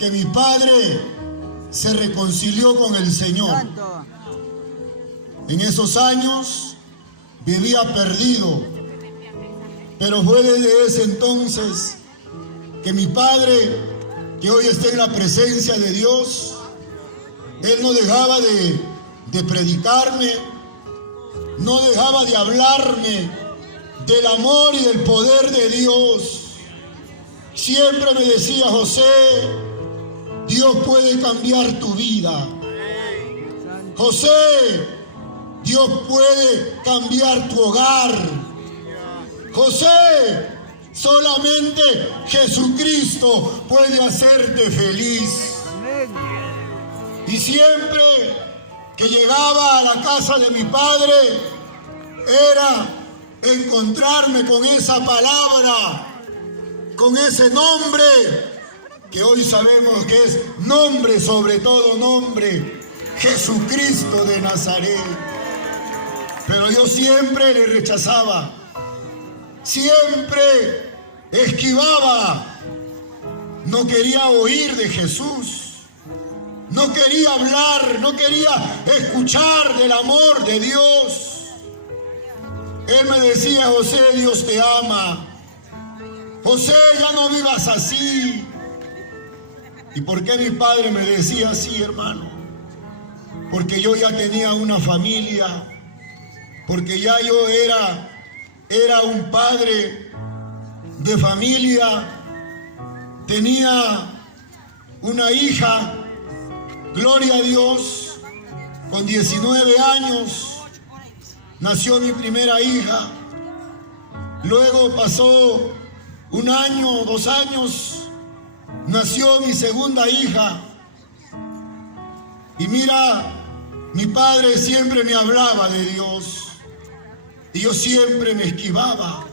que mi padre se reconcilió con el Señor. En esos años vivía perdido, pero fue desde ese entonces que mi padre, que hoy está en la presencia de Dios, él no dejaba de predicarme, no dejaba de hablarme del amor y del poder de Dios. Siempre me decía: José, Dios puede cambiar tu vida. José, Dios puede cambiar tu hogar. José, solamente Jesucristo puede hacerte feliz. Y siempre que llegaba a la casa de mi padre, era encontrarme con esa palabra, con ese nombre, que hoy sabemos que es nombre sobre todo nombre, Jesucristo de Nazaret. Pero yo siempre le rechazaba, siempre esquivaba, no quería oír de Jesús. No quería hablar, no quería escuchar del amor de Dios. Él me decía: José, Dios te ama. José, ya no vivas así. ¿Y por qué mi padre me decía así, hermano? Porque yo ya tenía una familia, porque ya yo era un padre de familia, tenía una hija. Gloria a Dios, con 19 años nació mi primera hija. Luego pasó 1 año, 2 años, nació mi segunda hija. Y mira, mi padre siempre me hablaba de Dios y yo siempre me esquivaba.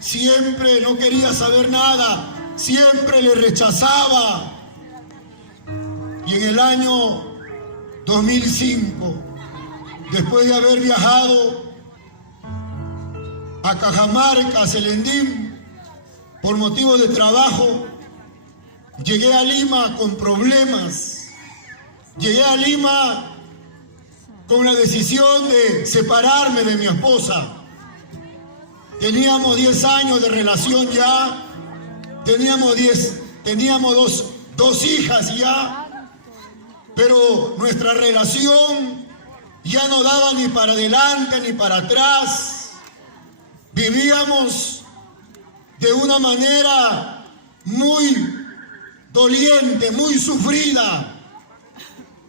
Siempre no quería saber nada, siempre le rechazaba. Y en el año 2005, después de haber viajado a Cajamarca, a Selendín, por motivo de trabajo, llegué a Lima con problemas. Llegué a Lima con la decisión de separarme de mi esposa. Teníamos 10 años de relación ya, teníamos dos hijas ya. Pero nuestra relación ya no daba ni para adelante ni para atrás. Vivíamos de una manera muy doliente, muy sufrida.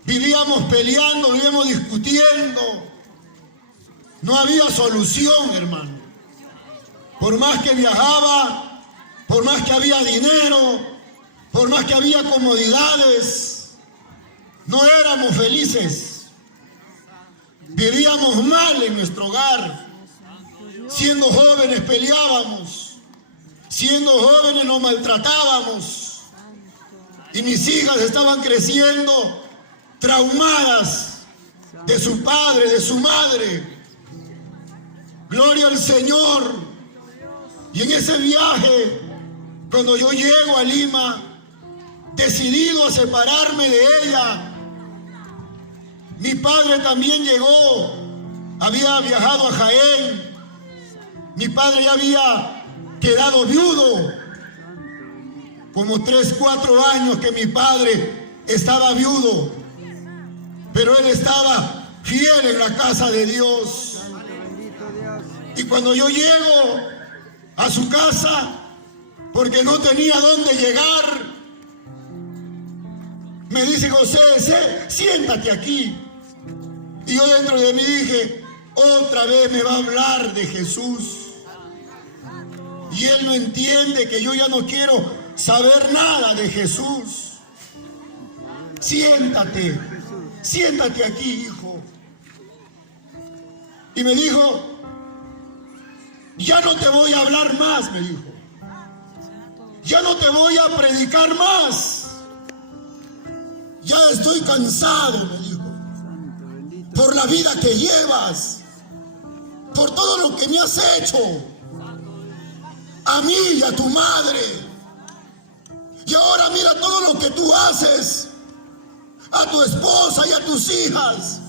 Vivíamos peleando, vivíamos discutiendo. No había solución, hermano. Por más que viajaba, por más que había dinero, por más que había comodidades, no éramos felices. Vivíamos mal en nuestro hogar. Siendo jóvenes peleábamos. Siendo jóvenes nos maltratábamos. Y mis hijas estaban creciendo traumadas de su padre, de su madre. Gloria al Señor. Y en ese viaje, cuando yo llego a Lima, decidido a separarme de ella, mi padre también llegó, había viajado a Jaén. Mi padre ya había quedado viudo. Como 3, 4 años que mi padre estaba viudo. Pero él estaba fiel en la casa de Dios. Y cuando yo llego a su casa, porque no tenía dónde llegar, me dice: José, siéntate aquí. Y yo dentro de mí dije: otra vez me va a hablar de Jesús. Y él no entiende que yo ya no quiero saber nada de Jesús. Siéntate aquí, hijo. Y me dijo: ya no te voy a hablar más, me dijo. Ya no te voy a predicar más. Ya estoy cansado, me dijo, por la vida que llevas, por todo lo que me has hecho, a mí y a tu madre. Y ahora mira todo lo que tú haces a tu esposa y a tus hijas?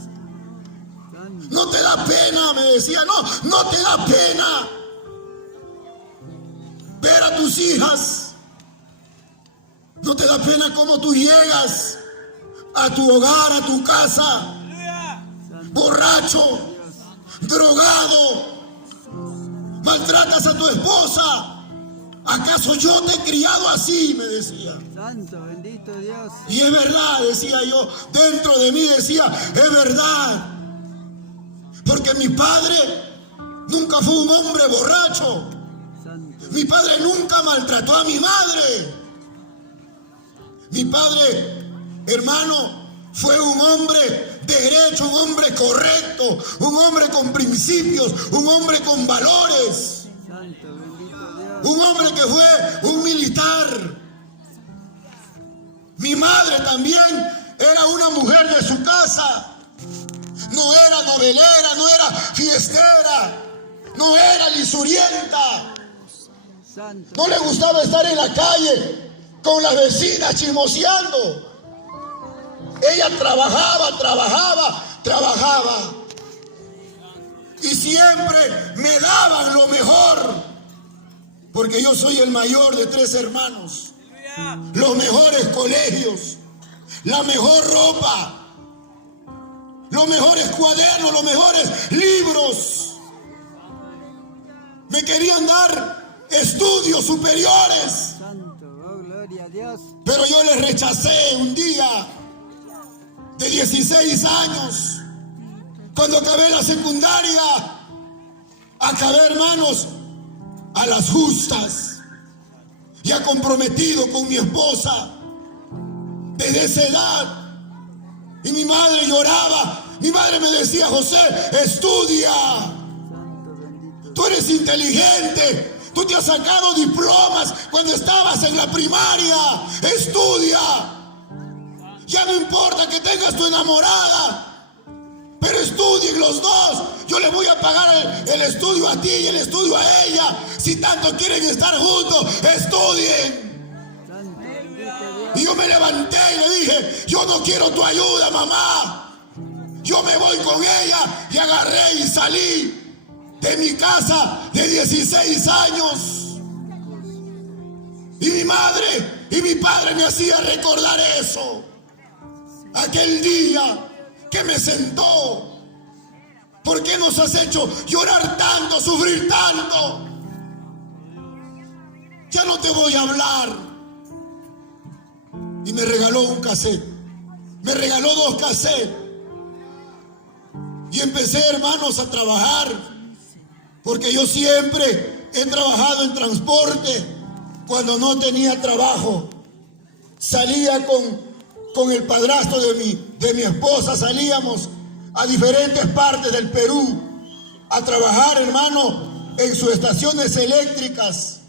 No te da pena, me decía, no te da pena ver a tus hijas. No te da pena cómo tú llegas a tu hogar, a tu casa, borracho, drogado, maltratas a tu esposa. ¿Acaso yo te he criado así? Me decía. Santo, bendito Dios. Y es verdad, decía yo, dentro de mí decía, es verdad. Porque mi padre nunca fue un hombre borracho. Santo. Mi padre nunca maltrató a mi madre. Mi padre, hermano, fue un hombre derecho, un hombre correcto, un hombre con principios, un hombre con valores. Santo, bendito Dios. Un hombre que fue un militar. Mi madre también era una mujer de su casa. No era novelera, no era fiestera, no era lisurienta. Santo. No le gustaba estar en la calle con las vecinas chismoseando. Ella trabajaba. Y siempre me daban lo mejor. Porque yo soy el mayor de 3 hermanos. Los mejores colegios, la mejor ropa, los mejores cuadernos, los mejores libros. Me querían dar estudios superiores. Santo, oh, gloria a Dios. Pero yo les rechacé un día de 16 años. Cuando acabé la secundaria, acabé, hermanos, a las justas. Ya comprometido con mi esposa desde esa edad. Y mi madre lloraba. Mi madre me decía, José, estudia. Santo, bendito. Tú eres inteligente. Tú te has sacado diplomas cuando estabas en la primaria. Estudia. Ya no importa que tengas tu enamorada, pero estudien los dos. Yo les voy a pagar el estudio a ti y el estudio a ella. Si tanto quieren estar juntos, estudien. Santo, bendito Dios. Y yo me levanté y le dije, yo no quiero tu ayuda, mamá. Yo me voy con ella. Y agarré y salí de mi casa de 16 años. Y mi madre y mi padre me hacían recordar eso. Aquel día que me sentó. ¿Por qué nos has hecho llorar tanto, sufrir tanto? Ya no te voy a hablar. Y me regaló un cassette. Me regaló 2 cassettes. Y empecé, hermanos, a trabajar. Porque yo siempre he trabajado en transporte. Cuando no tenía trabajo, salía con el padrastro de mi esposa. Salíamos a diferentes partes del Perú a trabajar, hermano, en sus estaciones eléctricas.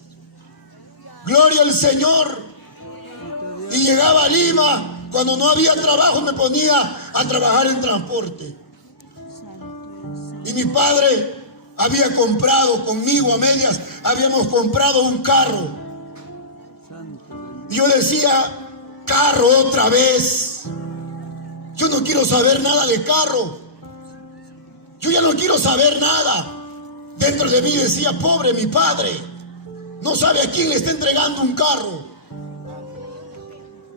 Gloria al Señor. Y llegaba a Lima, cuando no había trabajo me ponía a trabajar en transporte. Y mi padre había comprado conmigo a medias, habíamos comprado un carro. Y yo decía, carro otra vez. Yo no quiero saber nada de carro. Yo ya no quiero saber nada. Dentro de mí decía, pobre mi padre. No sabe a quién le está entregando un carro.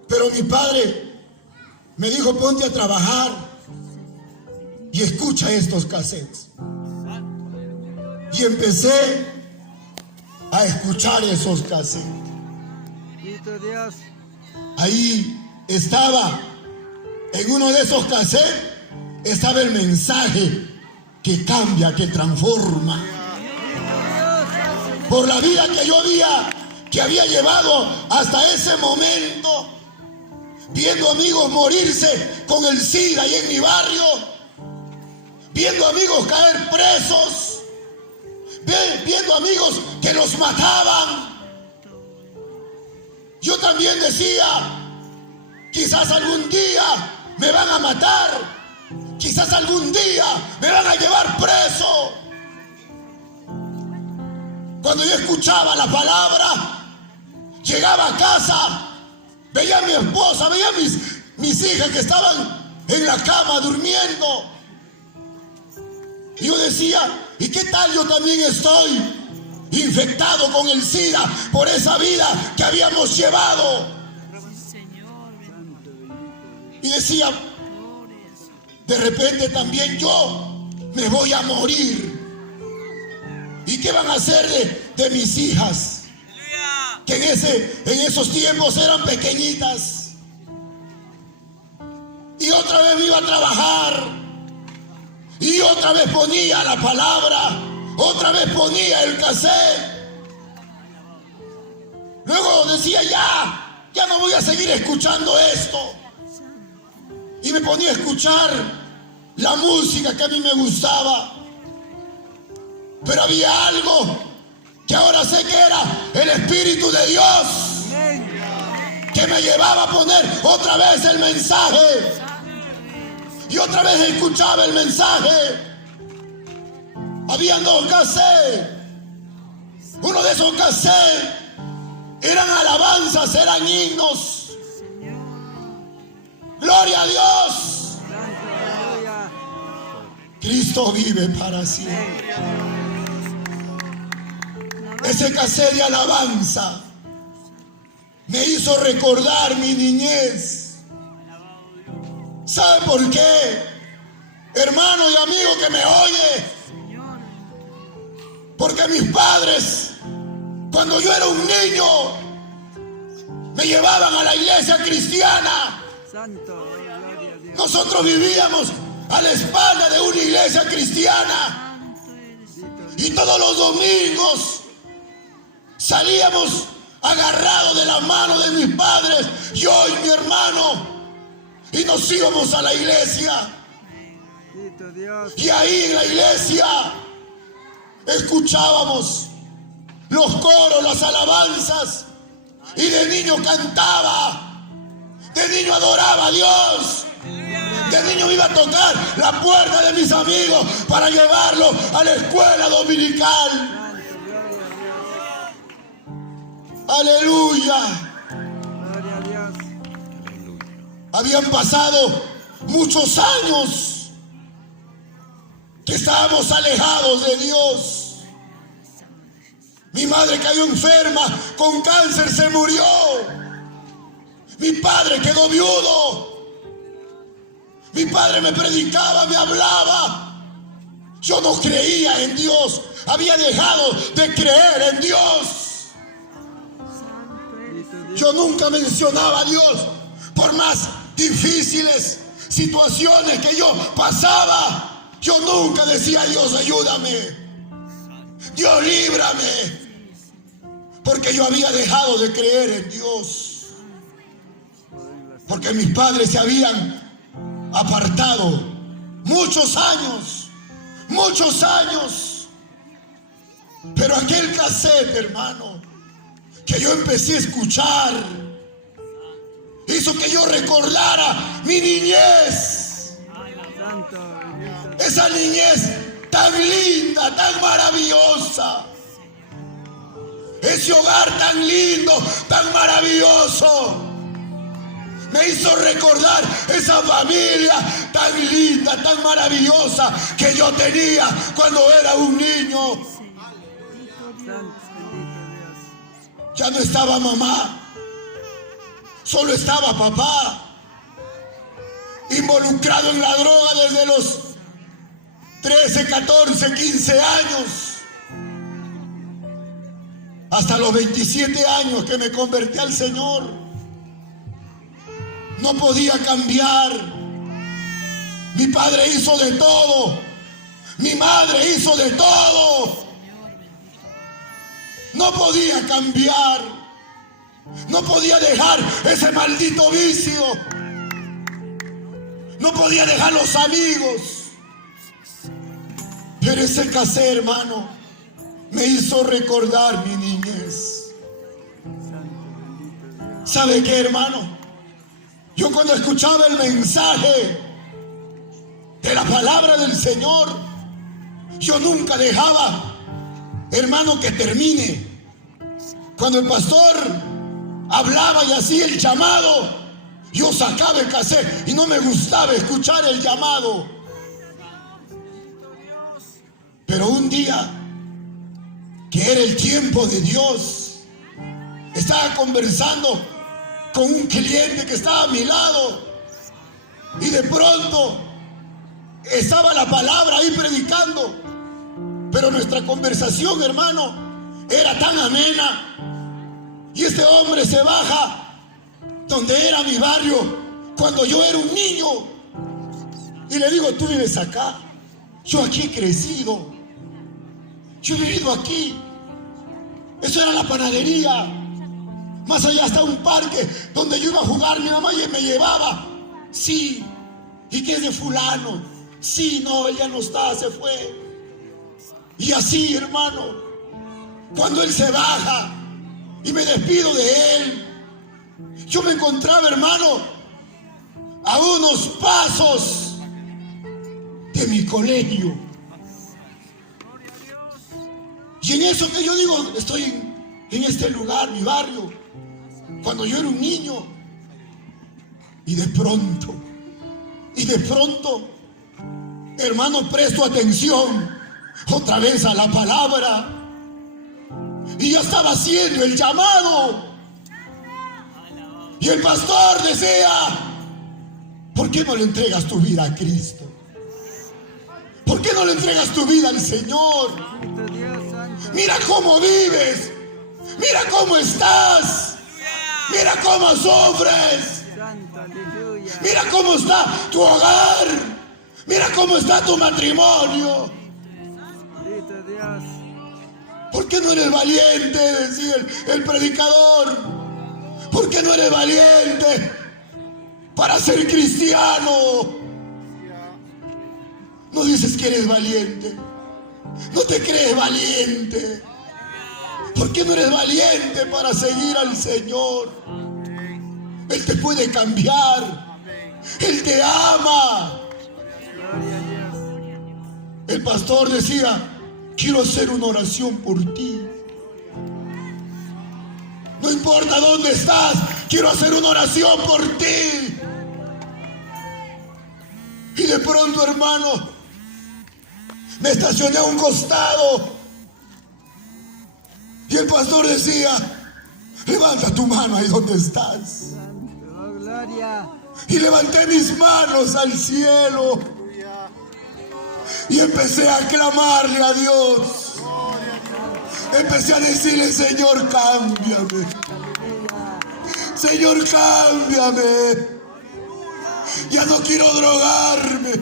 Pero mi padre me dijo, ponte a trabajar y escucha estos cassettes. Y empecé a escuchar esos cassettes. Bendito Dios. Ahí estaba, en uno de esos cassettes, estaba el mensaje que cambia, que transforma. Por la vida que había llevado hasta ese momento, viendo amigos morirse con el SIDA ahí en mi barrio, viendo amigos caer presos, viendo amigos que los mataban. Yo también decía, quizás algún día me van a matar, quizás algún día me van a llevar preso. Cuando yo escuchaba la palabra, llegaba a casa veía a mi esposa, veía a mis hijas que estaban en la cama durmiendo. Y yo decía, ¿y qué tal yo también estoy infectado con el SIDA por esa vida que habíamos llevado? Y decía, de repente también yo me voy a morir. ¿Y qué van a hacer de mis hijas? Que en esos tiempos eran pequeñitas. Y otra vez me iba a trabajar. Y otra vez ponía la palabra. Otra vez ponía el cassette. Luego decía, ya no voy a seguir escuchando esto. Y me ponía a escuchar la música que a mí me gustaba. Pero había algo que ahora sé que era el Espíritu de Dios, que me llevaba a poner otra vez el mensaje. Y otra vez escuchaba el mensaje. Habían 2 cassettes. Uno de esos cassettes eran alabanzas, eran himnos. Gloria a Dios. Cristo vive para siempre. Ese cassette de alabanza me hizo recordar mi niñez. ¿Sabe por qué? Hermano y amigo que me oye. Porque mis padres, cuando yo era un niño, me llevaban a la iglesia cristiana. Nosotros vivíamos a la espalda de una iglesia cristiana. Y todos los domingos salíamos agarrados de la mano de mis padres, yo y mi hermano, y nos íbamos a la iglesia. Y ahí en la iglesia escuchábamos los coros, las alabanzas, y de niño cantaba, de niño adoraba a Dios. De niño iba a tocar la puerta de mis amigos para llevarlo a la escuela dominical. Aleluya. Gloria a Dios. Habían pasado muchos años que estábamos alejados de Dios. Mi madre cayó enferma, con cáncer se murió. Mi padre quedó viudo. Mi padre me predicaba, me hablaba. Yo no creía en Dios. Había dejado de creer en Dios. Yo nunca mencionaba a Dios. Por más difíciles situaciones que yo pasaba, yo nunca decía, Dios, ayúdame. Dios, líbrame. Porque yo había dejado de creer en Dios. Porque mis padres se habían apartado muchos años. Pero aquel cassette, hermano, que yo empecé a escuchar, hizo que yo recordara mi niñez. Esa niñez tan linda, tan maravillosa. Ese hogar tan lindo, tan maravilloso. Me hizo recordar esa familia tan linda, tan maravillosa que yo tenía cuando era un niño. Ya no estaba mamá, solo estaba papá, involucrado en la droga desde los 13, 14, 15 años, hasta los 27 años que me convertí al Señor. No podía cambiar. Mi padre hizo de todo, mi madre hizo de todo. No podía cambiar. No podía dejar ese maldito vicio. No podía dejar los amigos. Pero ese cassette, hermano, me hizo recordar mi niñez. ¿Sabe qué, hermano? Yo cuando escuchaba el mensaje de la palabra del Señor, yo nunca dejaba, hermano, que termine. Cuando el pastor hablaba y hacía el llamado, yo sacaba el cassette y no me gustaba escuchar el llamado. Pero un día, que era el tiempo de Dios, estaba conversando con un cliente que estaba a mi lado y de pronto estaba la palabra ahí predicando, pero nuestra conversación, hermano, era tan amena. Y este hombre se baja donde era mi barrio cuando yo era un niño y le digo: tú vives acá, yo aquí he crecido, yo he vivido aquí. Eso era la panadería. Más allá está un parque donde yo iba a jugar, mi mamá me llevaba. Sí, ¿y qué es de fulano? Sí, no, él ya no está, se fue. Y así, hermano, cuando él se baja y me despido de él, yo me encontraba, hermano, a unos pasos de mi colegio. Y en eso que yo digo, estoy en este lugar, mi barrio, cuando yo era un niño. Y de pronto, hermano, presto atención otra vez a la palabra. Y yo estaba haciendo el llamado. Y el pastor decía: ¿por qué no le entregas tu vida a Cristo? ¿Por qué no le entregas tu vida al Señor? Bendito Dios, santo. Mira cómo vives. Mira cómo estás. Mira cómo sufres. Santo, aleluya. Mira cómo está tu hogar. Mira cómo está tu matrimonio. Bendito Dios. ¿Por qué no eres valiente? Decía el predicador. ¿Por qué no eres valiente para ser cristiano? No dices que eres valiente. No te crees valiente. ¿Por qué no eres valiente para seguir al Señor? Él te puede cambiar. Él te ama. Gloria a Dios. El pastor decía: quiero hacer una oración por ti. No importa dónde estás, quiero hacer una oración por ti. Y de pronto, hermano, me estacioné a un costado y el pastor decía: levanta tu mano ahí donde estás. Santo, oh, gloria. Y levanté mis manos al cielo y empecé a clamarle a Dios. Empecé a decirle: Señor, cámbiame. Señor, cámbiame. Ya no quiero drogarme.